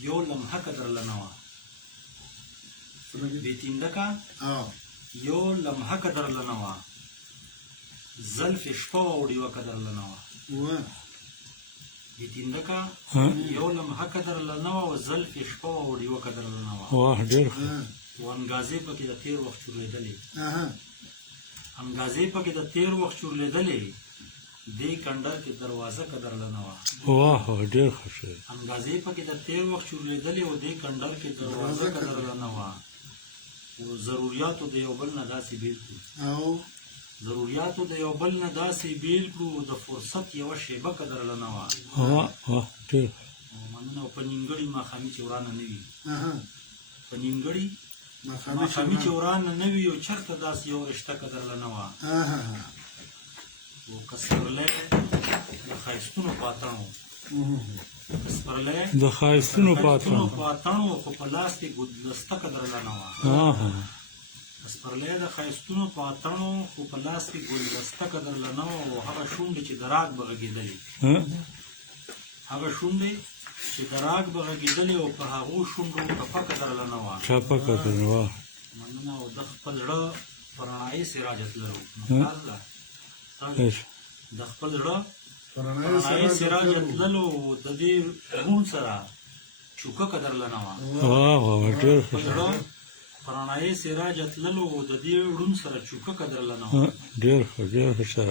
یو لمحه قدر لنوا بیتیندکا یو لمحه قدر لنوا زلف شپه اوړي و قدر لنوا بیتیندکا یو لمحه قدر لنوا و زلف شپه اوړي و قدر لنوا واه ډېر و انګازې پکې د تیر وخت چورلېدلې انګازې پکې د تیر وخت چورلېدلې دې کندر کې دروازه قدر لنوا واه ډېر ښه شی انګازې پکې د تیر وخت چورلېدلې او دې کندر کې دروازه قدر لنوا او ضرورياتو د یو بل نه داسې بیل کړو ضرورياتو د یو بل نه داسې بیل کړو د فرصت یوه شیبه قدر لنوا واه ډېر مننه او په نیمګړي ماښامي چې ورانه نه وي په نیمګړي ماښامي چې ورانه نه وي او چېرته داسې یو رشته قدر لنوا و کسپرلی د ښایستونو په اتڼ کسپرلی د ښایستونو په اتڼ خو په لاس کې ګلدسته قدر لنوا کسپرلی د ښایستونو په اتڼ خو په لاس کې ګلدسته قدر لنوا او هغه شونډې چې د راګ به غږېدلې هغه شونډې چې د راګ به غږېدلې او په هغو شونډو ټپه قدر لنوا ټپه قدر واه مننه او د خپل زړه په رڼایي سراجت لرو د خپل زړه رڼایي سراجت لرو د دې روڼ سره چوکه قدر لنوا واه ډېر ښه په رڼایي سراجت لرو د دې روڼ سره چوکه قدر لنوا ډېر ښه ډېر ښه شی